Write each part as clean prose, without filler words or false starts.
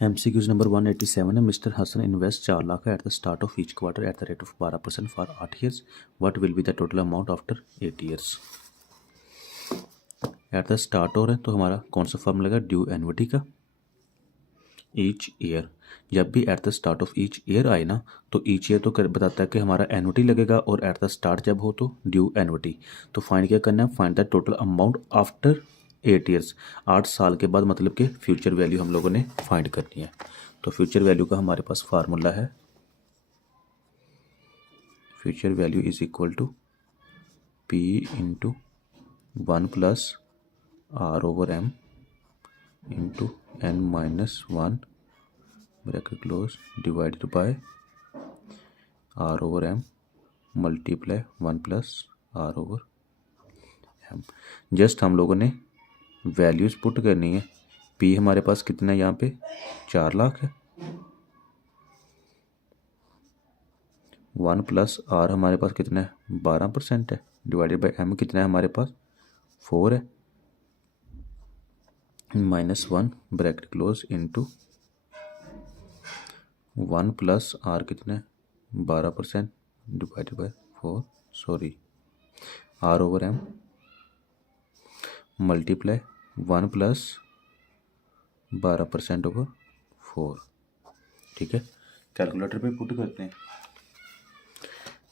MCQs number 187 है. Mr. Hassan invests 4 lakh at the start of each quarter at the rate of 12% for 8 years. What will be the total amount after 8 years? At the start हो रहा है तो हमारा कौन सा form लगेगा? Due annuity का. ईच ईयर, जब भी at the start of each year आए ना तो ईच ईयर तो बताता है कि हमारा एन्युटी लगेगा, और एट द स्टार्ट जब हो तो ड्यू एन्युटी. तो फाइंड क्या करना है? Find the total amount after 8 years. 8 साल के बाद मतलब कि फ्यूचर वैल्यू हम लोगों ने फाइंड करनी है. तो फ्यूचर वैल्यू का हमारे पास फार्मूला है, future value is equal to P into 1 plus R/M into N-1 bracket close divided by R/M multiply 1 plus R/M. Just हम लोगों ने वैल्यूज़ पुट करनी है. P हमारे पास कितना है? यहाँ पे 4 लाख है. 1 प्लस R हमारे पास कितना है? 12% है. डिवाइडेड बाय M कितना है हमारे पास? 4 है. -1 bracket close into 1 plus R कितना है? 12% divided by 4 sorry R/M multiply 1 plus 12% over 4. ठीक है, कैलकुलेटर पे पुट करते हैं.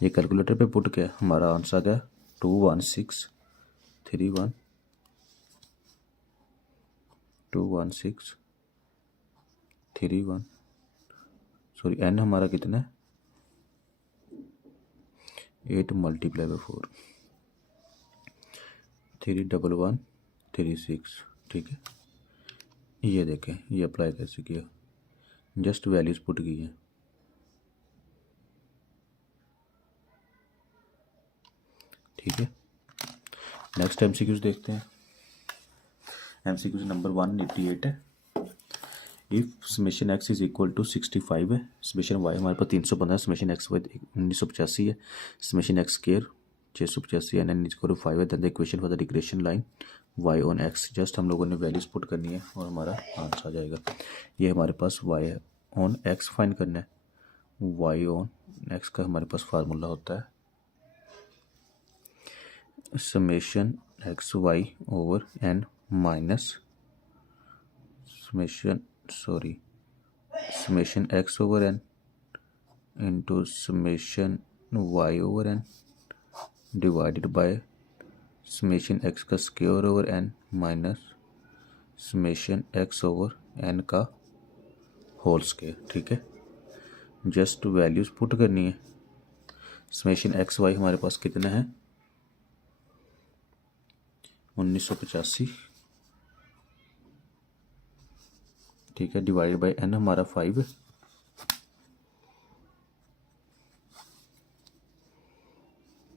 ये कैलकुलेटर पे पुट किया, हमारा आंसर आ गया 21631 सॉरी n हमारा कितना है? 8 मल्टीप्लाई बाय 4 31136. ठीक है, ये देखें ये अप्लाई कैसे किया, जस्ट वैल्यूज पुट की है. ठीक है, नेक्स्ट MCQs देखते हैं. MCQs नंबर 188 है. If summation x is equal to 65 है, समेशन y हमारे पास 315 है, समेशन x 1985 है, समेशन x स्क्वायर 685 है, n इक्वल टू 5 है. Then the equation for the regression line y on x. Just हम लोगों ने वैल्यूज पुट करनी है और हमारा आंसर आ जाएगा. ये हमारे पास y ऑन x फाइंड करना है. y ऑन x का हमारे पास फार्मूला होता है summation xy over n minus summation x over n into summation y over n divided by summation x का square over n minus summation x over n का whole square. ठीक है, just values put करनी है. Summation xy हमारे पास कितना है? 1985. ठीक है, डिवाइडेड बाय n हमारा 5 है.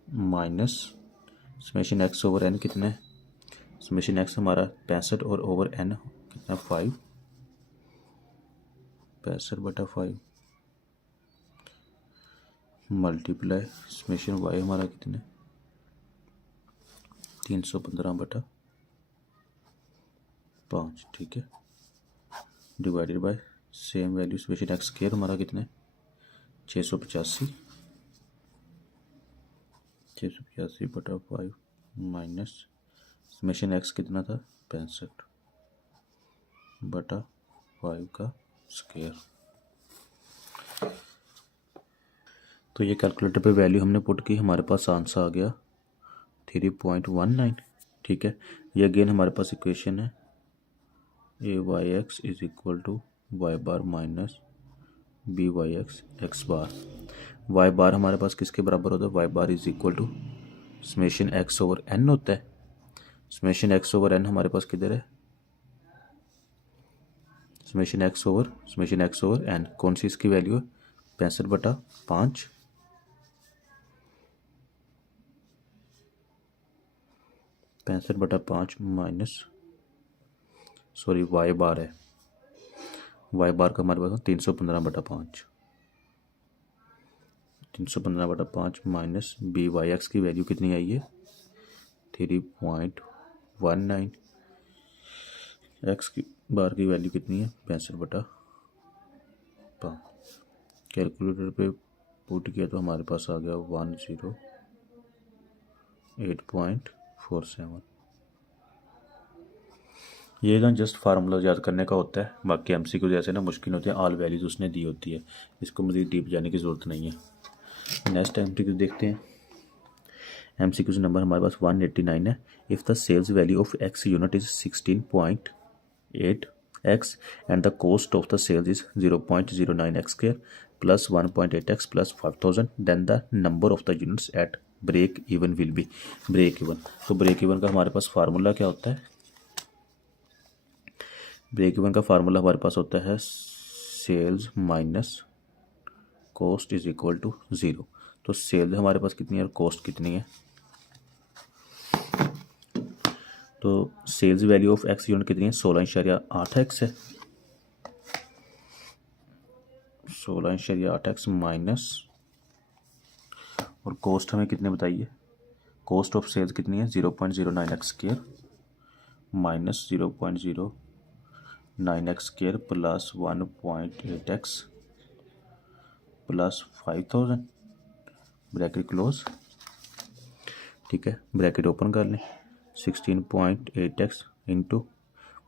Minus summation x over n कितना है? समेशन x हमारा 65 और ओवर n कितना? 5. 65/5 मल्टीप्लाई समेशन y हमारा कितना है? 315/5. ठीक है, divided by same value summation x square हमारा कितना है? 685/5 माइनस समेशन x कितना था? 65/5 का स्क्वायर. तो ये कैलकुलेटर पे वैल्यू हमने पुट की, हमारे पास आंसर आ गया 3.19. ठीक है, ये अगेन हमारे पास इक्वेशन है AYX is equal to Y bar minus BYX X bar. Y bar हमारे पास किसके बराबर होता है? Y bar is equal to summation x over n होता है. समेशन x ओवर n हमारे पास किधर है? Summation x over n. कौन सी इसकी वैल्यू है? 65/5 65/5 माइनस सॉरी वाई बार है. वाई बार का हमारे पास 315/5 315/5 माइनस BYX की वैल्यू कितनी आई है? 3.19. एक्स की बार की वैल्यू कितनी है? 65/5. का कैलकुलेटर पे पुट किया तो हमारे पास आ गया 108.47। ये ना जस्ट फार्मूला याद करने का होता है, बाकी एमसीक्यू जैसे ना मुश्किल होती है, ऑल वैल्यूज़ उसने दी होती है, इसको मज़ीद डीप जाने की ज़रूरत नहीं है। नेक्स्ट एमसीक्यू देखते हैं। एमसीक्यू नंबर हमारे पास 189 है। If the sales value of X unit is 16.8 x and the cost of the sales is 0.09 x square plus 1.8 x plus 5000, then the number of the units at break even will be break even। तो break even का हमारे पास formula क्या होता है? Break even का formula हमारे पास होता है sales minus cost is equal to 0। तो सेल्स हमारे पास कितनी है और कॉस्ट कितनी है? तो sales value of X unit कितनी है? 16.8 है, 16.8 माइनस, और कॉस्ट हमें कितने बताइए? कॉस्ट ऑफ सेल्स कितनी है? 0.09 X square minus 0.09 X square plus 1.8 X plus 5000, bracket close. ठीक है, ब्रैकेट ओपन कर लें। 16.8 X into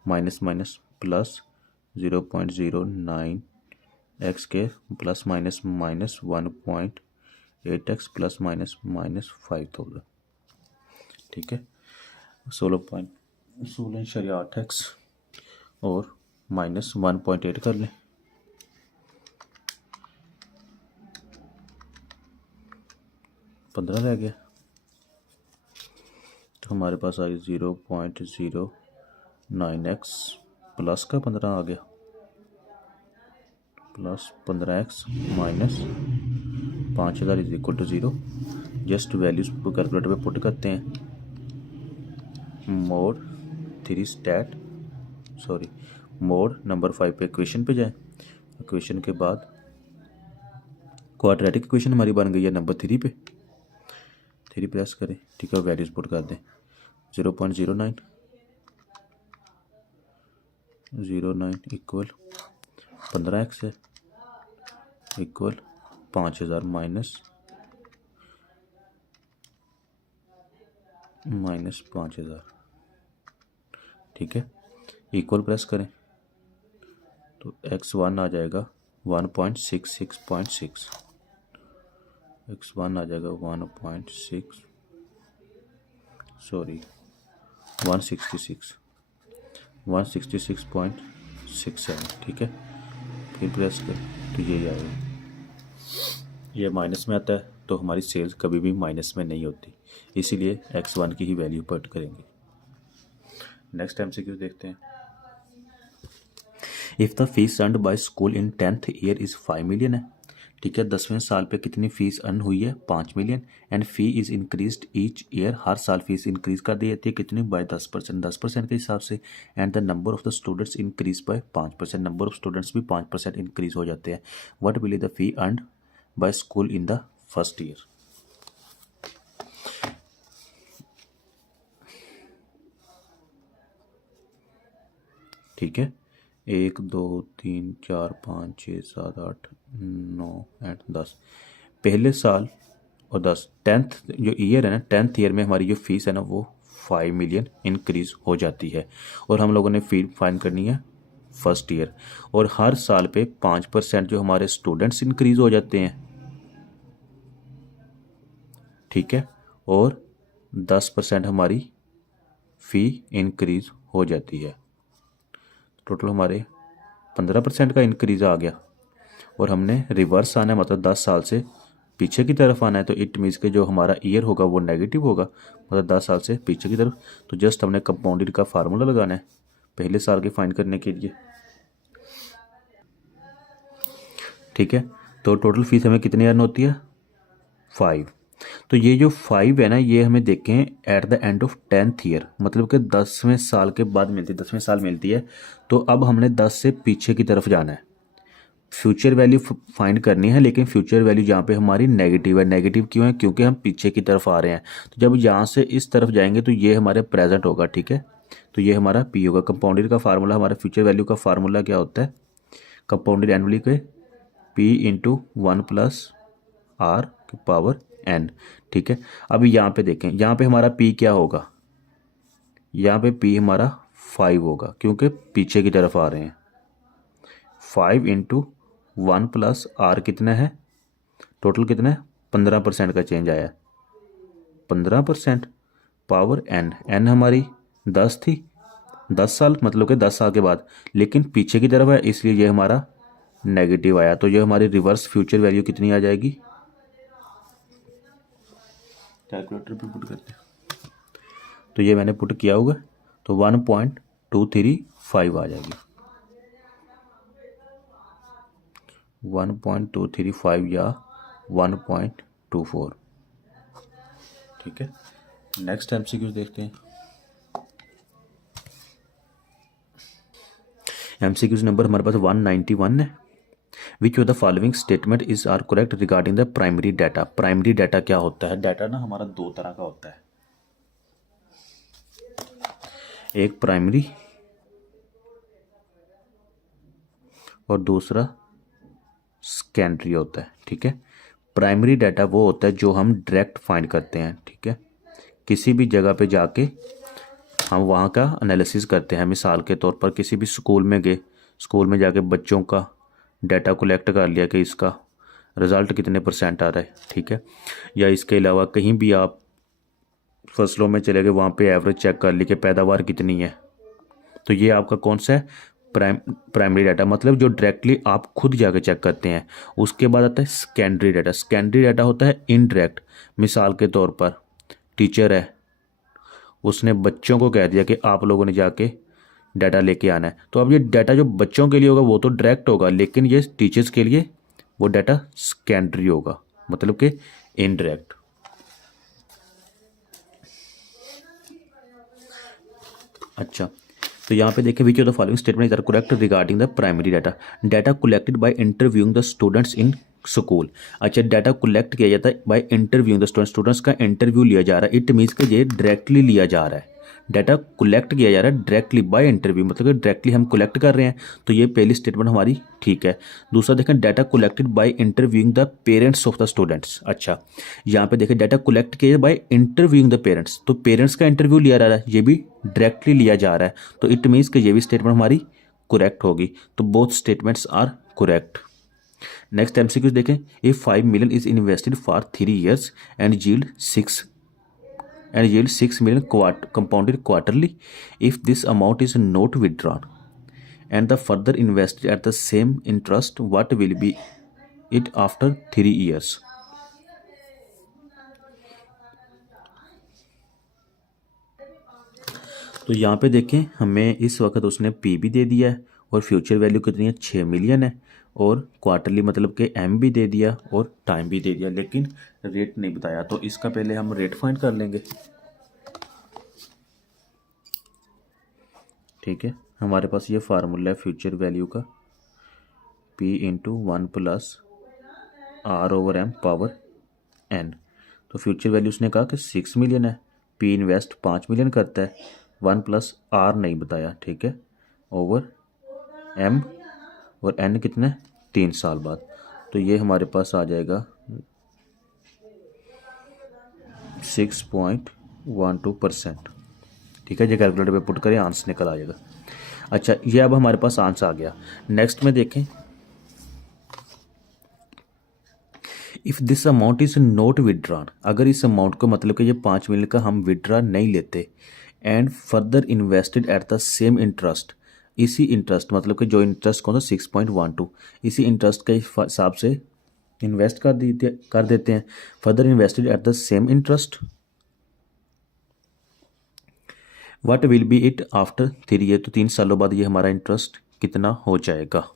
minus minus plus 0.09 X के plus minus minus 1.8 X plus minus minus 5000। ठीक है, 16.8 एक्स और माइनस 1.8 कर लें। पंद्रह रह गया, तो हमारे पास आ गया 0.09 एक्स प्लस का 15 आ गया plus 15 X minus 5000 is equal to 0। Just values को कैलकुलेटर पे पुट करते हैं। मोड 3 स्टैट मोड नंबर 5 पे इक्वेशन पे जाए। इक्वेशन के बाद क्वाड्रेटिक इक्वेशन हमारी बन गई है नंबर 3 पे, 3 प्रेस करें। ठीक है, वैल्यूज पुट कर दें। 0.09 इक्वल 15 एक्स है इक्वल 5000 माइनस 5000। ठीक है, इक्वल प्रेस करें तो x1 आ जाएगा 1.66.6, x1 आ जाएगा 166.67। ठीक है, फिर प्रेस कर तो ये आएगा। ये माइनस में आता है तो हमारी सेल्स कभी भी माइनस में नहीं होती, इसीलिए x1 की ही वैल्यू पुट करेंगे। नेक्स्ट एमसीक्यू देखते हैं। If the fees earned bye school in 10th year is 5 million है। ठीक है, 10वें साल पे कितनी फ़ीस अर्न हुई है? 5 million. And fee is increased each year, हर साल फीस इंक्रीज़ कर दी जाती है कितनी? बाय 10%, 10% के हिसाब से। And the number of the students increase by 5%, number of students भी 5% इंक्रीज हो जाते हैं। What will the fee earned bye school in the first year? ठीक है, 1 2 3 4 5 6 7 8 9 8 10 पहले साल और 10 10th जो ईयर है ना, 10th ईयर में हमारी जो फीस है ना वो 5 मिलियन इंक्रीज़ हो जाती है। और हम लोगों ने फी फाइन करनी है फर्स्ट ईयर, और हर साल पे 5% जो हमारे स्टूडेंट्स इंक्रीज़ हो जाते हैं। ठीक है, और 10% हमारी फ़ी इंक्रीज़ हो जाती है। टोटल हमारे 15% का इंक्रीज़ आ गया, और हमने रिवर्स आना है, मतलब 10 साल से पीछे की तरफ आना है। तो इट मीन्स के जो हमारा ईयर होगा वो नेगेटिव होगा, मतलब 10 साल से पीछे की तरफ। तो जस्ट हमने कंपाउंडेड का फार्मूला लगाना है पहले साल के फाइंड करने के लिए। ठीक है, तो टोटल फीस हमें कितनी अर्न होती है? 5। तो ये जो 5 है ना, ये हमें देखें at the end of 10th year, मतलब कि 10वें साल के बाद मिलती है, 10वें साल मिलती है। तो अब हमने 10 से पीछे की तरफ जाना है, फ्यूचर वैल्यू फाइंड करनी है। लेकिन फ्यूचर वैल्यू यहाँ पे हमारी नेगेटिव है। नेगेटिव क्यों है? क्योंकि हम पीछे की तरफ आ रहे हैं। तो जब यहाँ से इस तरफ जाएंगे तो ये हमारे प्रेजेंट होगा। ठीक है, तो ये हमारा पी होगा। कंपाउंडेड का फार्मूला, हमारा फ्यूचर वैल्यू का फार्मूला क्या होता है? कंपाउंडेड एनुअली के P इंटू 1 प्लस R की पावर N। ठीक है, अभी यहाँ पे देखें, यहाँ पे हमारा P क्या होगा, यहाँ पे P हमारा 5 होगा क्योंकि पीछे की तरफ आ रहे हैं। 5 इंटू 1 प्लस R कितना है, टोटल कितना है, 15% का चेंज आया है, 15% पावर N हमारी 10 थी, 10 साल मतलब कि 10 साल के बाद, लेकिन पीछे की तरफ है इसलिए ये हमारा नेगेटिव आया। तो ये हमारी रिवर्स फ्यूचर वैल्यू कितनी आ जाएगी, कैलकुलेटर पे पुट करते हैं, तो ये मैंने पुट किया होगा, तो 1.235 आ जाएगी, 1.235 या 1.24। ठीक है, नेक्स्ट एमसीक्यू देखते हैं। एमसीक्यूज नंबर हमारे पास 191 है। Which of the following statement is are correct regarding the primary data. Primary data क्या होता है, डाटा ना हमारा दो तरह का होता है, एक प्राइमरी और दूसरा सेकेंडरी होता है। ठीक है, प्राइमरी डाटा वो होता है जो हम डायरेक्ट फाइंड करते हैं। ठीक है, किसी भी जगह पे जाके हम वहाँ का एनालिसिस करते हैं। मिसाल के तौर पर किसी भी स्कूल में गए, स्कूल में जाके बच्चों का डाटा कलेक्ट कर लिया कि इसका रिज़ल्ट कितने % आ रहा है। ठीक है, या इसके अलावा कहीं भी आप फसलों में चले गए, वहाँ पे एवरेज चेक कर ली कि पैदावार कितनी है, तो ये आपका कौन सा है, प्राइमरी डाटा, मतलब जो डायरेक्टली आप खुद जाके चेक करते हैं। उसके बाद आता है सेकेंडरी डाटा। सेकेंडरी डाटा होता है इनडायरेक्ट। मिसाल के तौर पर टीचर है, उसने बच्चों को कह दिया कि आप लोगों ने जाके डाटा लेके आना है, तो अब ये डाटा जो बच्चों के लिए होगा वो तो डायरेक्ट होगा, लेकिन ये टीचर्स के लिए वो डाटा सेकेंडरी होगा, मतलब कि इनडायरेक्ट। अच्छा, तो यहाँ पे देखें, which of the following statement are correct regarding the primary data. Data collected by interviewing the students in school. अच्छा, डाटा कलेक्ट किया जाता है बाय इंटरव्यूइंग द स्टूडेंट्स का इंटरव्यू लिया जा रहा है। इट मीन्स कि ये डायरेक्टली लिया जा रहा है, डाटा कलेक्ट किया जा रहा है डायरेक्टली बाय इंटरव्यू, मतलब कि डायरेक्टली हम कलेक्ट कर रहे हैं, तो ये पहली स्टेटमेंट हमारी ठीक है। दूसरा देखें, data collected by interviewing the parents of the students. अच्छा, यहाँ पे देखें डाटा कलेक्ट किया बाय इंटरव्यूइंग द पेरेंट्स, तो पेरेंट्स का इंटरव्यू लिया जा रहा है, ये भी डायरेक्टली लिया जा रहा है, तो इट मीन्स कि ये भी स्टेटमेंट हमारी करेक्ट होगी। तो both statements are correct. Next MCQ देखें, if 5 million is invested for 3 years and yield 6 million compounded quarterly, if this amount is not withdrawn and the further invested at the same interest, what will be it after 3 years? तो यहाँ पे देखें, हमें इस वक्त उसने P भी दे दिया है और फ्यूचर वैल्यू कितनी है, 6 मिलियन है, और क्वार्टरली मतलब कि M भी दे दिया और टाइम भी दे दिया, लेकिन रेट नहीं बताया। तो इसका पहले हम रेट फाइंड कर लेंगे। ठीक है, हमारे पास ये फार्मूला है फ्यूचर वैल्यू का, P into 1 plus R/M power N। तो फ्यूचर वैल्यू उसने कहा कि 6 मिलियन है, P इन्वेस्ट 5 मिलियन करता है, 1 प्लस R नहीं बताया। ठीक है, ओवर M और N कितना है, 3 साल बाद। तो ये हमारे पास आ जाएगा 6.12%। ठीक है, ये कैलकुलेटर पे पुट करें, आंसर निकल आ जाएगा। अच्छा, ये अब हमारे पास आंसर आ गया। नेक्स्ट में देखें, if this amount is not withdrawn, अगर इस अमाउंट को मतलब कि ये 5 मिलियन का हम विदड्रॉ नहीं लेते, and further invested at the same interest, इसी इंटरेस्ट मतलब कि जो इंटरेस्ट कौन सा 6.12, इसी इंटरेस्ट के हिसाब से इन्वेस्ट कर देते हैं। Further invested at the same interest, what will B it after 3 years, तो 3 सालों बाद ये हमारा इंटरेस्ट कितना हो जाएगा।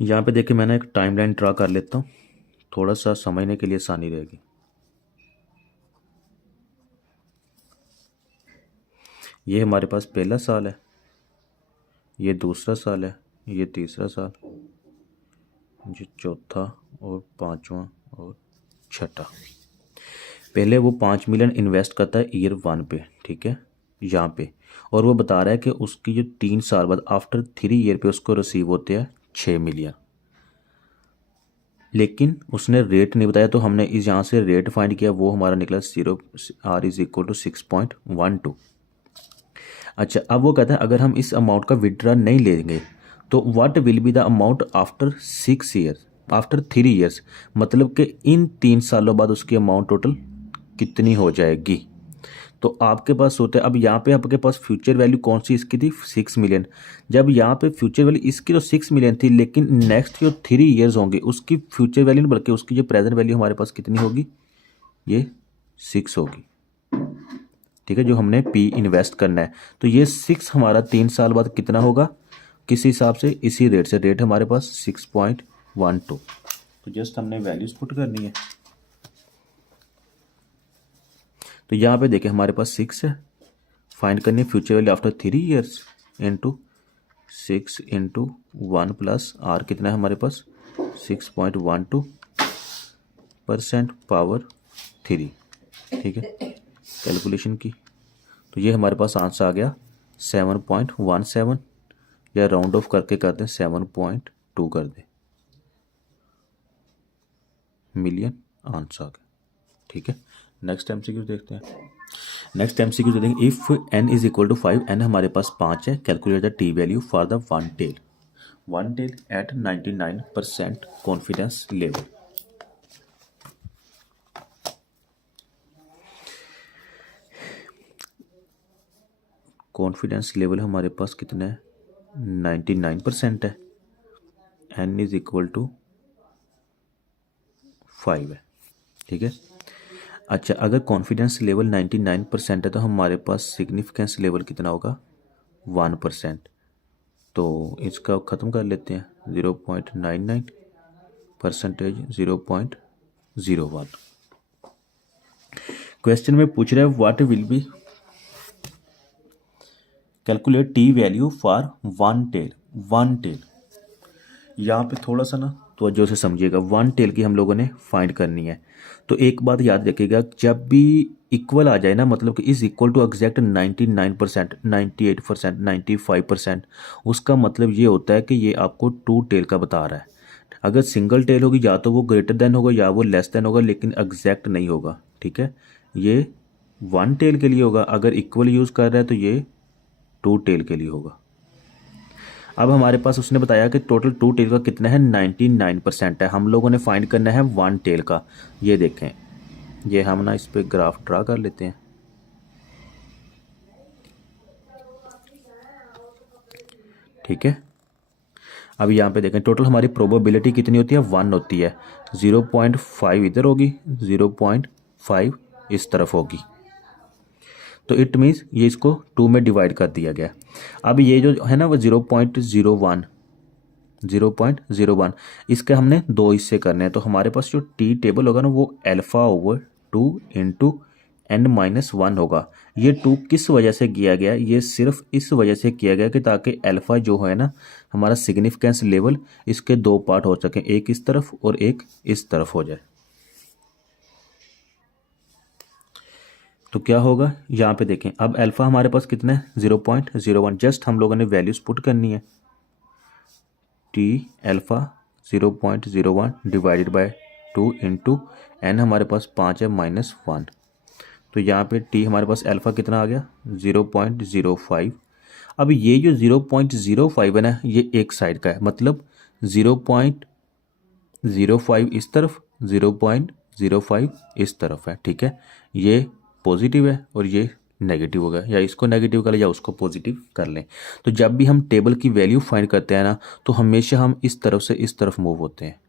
यहाँ पे देखिए, मैंने एक टाइमलाइन ड्रा कर लेता हूँ, थोड़ा सा समझने के लिए आसानी रहेगी। ये हमारे पास पहला साल है, ये दूसरा साल है, ये तीसरा साल, ये चौथा और पांचवा और छठा। पहले वो 5 मिलियन इन्वेस्ट करता है ईयर 1 पे, ठीक है, यहाँ पे, और वो बता रहा है कि उसकी जो 3 साल बाद आफ्टर 3 year पे उसको रिसीव होते हैं 6 मिलियन, लेकिन उसने रेट नहीं बताया, तो हमने इस यहाँ से रेट फाइंड किया, वो हमारा निकला 0 R इज इक्वल टू 6.12। अच्छा, अब वो कहता है अगर हम इस अमाउंट का विड्रा नहीं लेंगे तो what will be the amount after 6 years, after 3 years, मतलब कि इन 3 सालों बाद उसकी अमाउंट टोटल कितनी हो जाएगी। तो आपके पास होता है, अब यहाँ पे आपके पास फ्यूचर वैल्यू कौन सी इसकी थी, 6 मिलियन। जब यहाँ पे फ्यूचर वैल्यू इसकी तो 6 मिलियन थी, लेकिन नेक्स्ट जो 3 ईयर्स होंगे उसकी फ्यूचर वैल्यू नहीं बल्कि उसकी जो प्रेजेंट वैल्यू हमारे पास कितनी होगी, ये 6 होगी। ठीक है, जो हमने P इन्वेस्ट करना है, तो ये 6 हमारा 3 साल बाद कितना होगा, किस हिसाब से, इसी रेट से, रेट हमारे पास 6.12। तो जस्ट हमने वैल्यूज पुट करनी है। तो यहाँ पे देखें हमारे पास 6 है, फाइंड करनी है future value after 3 years, into 6 into 1 plus R कितना है हमारे पास 6.12% पावर 3। ठीक है, कैलकुलेशन की, तो ये हमारे पास आंसर आ गया 7.17, या राउंड ऑफ करके कर दें 7.2 कर दें, मिलियन आंसर आ गया। ठीक है, नेक्स्ट MCQ देखते हैं। नेक्स्ट MCQ देखेंगे, if n is equal to 5, n हमारे पास 5 है, calculate the t value for the one tail at 99% confidence level. Confidence level हमारे पास कितना है, 99% है, n इज इक्वल टू 5 है। ठीक है, अच्छा, अगर कॉन्फिडेंस लेवल 99% है तो हमारे पास सिग्निफिकेंस लेवल कितना होगा, 1%। तो इसका ख़त्म कर लेते हैं, 0.99 परसेंटेज 0.01। क्वेश्चन में पूछ रहा है what will be calculate T value for one tail. यहाँ पे थोड़ा सा ना तवज्जो से समझिएगा, वन टेल की हम लोगों ने फाइंड करनी है। तो एक बात याद रखिएगा, जब भी इक्वल आ जाए ना, मतलब कि इज इक्वल टू एग्जैक्ट 99%, 98%, 95%, उसका मतलब ये होता है कि ये आपको 2 टेल का बता रहा है। अगर सिंगल टेल होगी या तो वो ग्रेटर देन होगा या वो लेस देन होगा, लेकिन एग्जैक्ट नहीं होगा। ठीक है, ये 1 टेल के लिए होगा, अगर इक्वल यूज़ कर रहा है तो ये 2 टेल के लिए होगा। अब हमारे पास उसने बताया कि टोटल 2 टेल का कितना है, 99% है। हम लोगों ने फाइंड करना है 1 टेल का। ये देखें, ये हम ना इस पे ग्राफ ड्रा कर लेते हैं। ठीक है, अब यहाँ पे देखें टोटल हमारी प्रोबेबिलिटी कितनी होती है, 1 होती है। 0.5 इधर होगी, 0.5 इस तरफ होगी, तो इट मीन्स ये इसको 2 में डिवाइड कर दिया गया। अब ये जो है ना वो 0.01 इसके हमने 2 हिस्से करने हैं। तो हमारे पास जो टी टेबल होगा ना वो α/2 इंटू n-1 होगा। ये 2 किस वजह से किया गया, ये सिर्फ इस वजह से किया गया कि ताकि अल्फ़ा जो है ना हमारा सिग्निफिकेंस लेवल, इसके 2 पार्ट हो सकें, एक इस तरफ और एक इस तरफ हो जाए। तो क्या होगा, यहाँ पे देखें, अब अल्फ़ा हमारे पास कितना है, 0.01। जस्ट हम लोगों ने वैल्यूज पुट करनी है, T alpha 0.01 divided by 2 into n हमारे पास 5 है -1। तो यहाँ पे टी हमारे पास अल्फ़ा कितना आ गया, 0.05। अब ये जो 0.05 है ना, ये एक साइड का है, मतलब 0.05 इस तरफ, 0.05 इस तरफ है। ठीक है, ये पॉजिटिव है और ये नेगेटिव होगा, या इसको नेगेटिव कर लें या उसको पॉजिटिव कर लें। तो जब भी हम टेबल की वैल्यू फाइंड करते हैं ना, तो हमेशा हम इस तरफ से इस तरफ मूव होते हैं।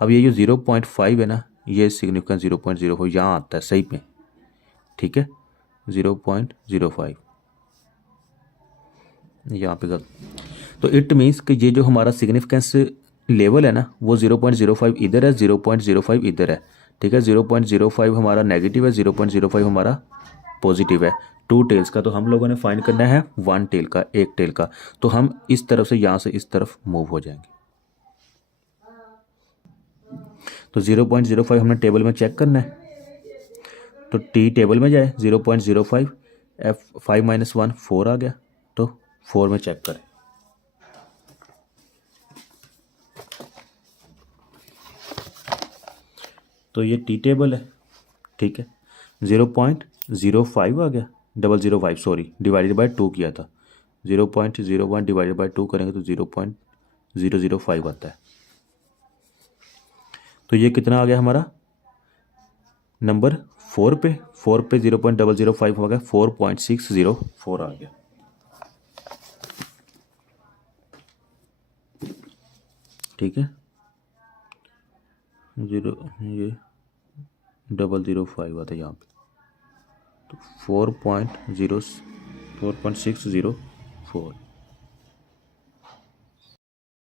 अब ये जो 0.5 है ना, ये सिग्निफिकेंस 0.05 यहाँ आता है सही पे। ठीक है, 0.05 यहाँ पे गलत। तो इट मीन्स कि ये जो हमारा सिग्निफिकेंस लेवल है ना, वो 0.05 इधर है, 0.05 इधर है। ठीक है, 0.05 हमारा नेगेटिव है, 0.05 हमारा पॉजिटिव है। 2 टेल्स का तो हम लोगों ने फाइंड करना है 1 टेल का, एक टेल का। तो हम इस तरफ से यहाँ से इस तरफ मूव हो जाएंगे। तो 0.05 हमने टेबल में चेक करना है, तो टी टेबल में जाए, 0.05 5 - 1 4 आ गया, तो 4 में चेक करें। तो ये टी टेबल है, ठीक है। 0.05 आ गया, 005 सॉरी, डिवाइडेड बाय 2 किया था। 0.01 डिवाइडेड बाय 2 करेंगे तो 0.005 आता है। तो ये कितना आ गया हमारा नंबर 4 पे 0.005 हो गया, 4.604 आ गया। ठीक है, ये 005 आता है यहाँ पे, तो 4.604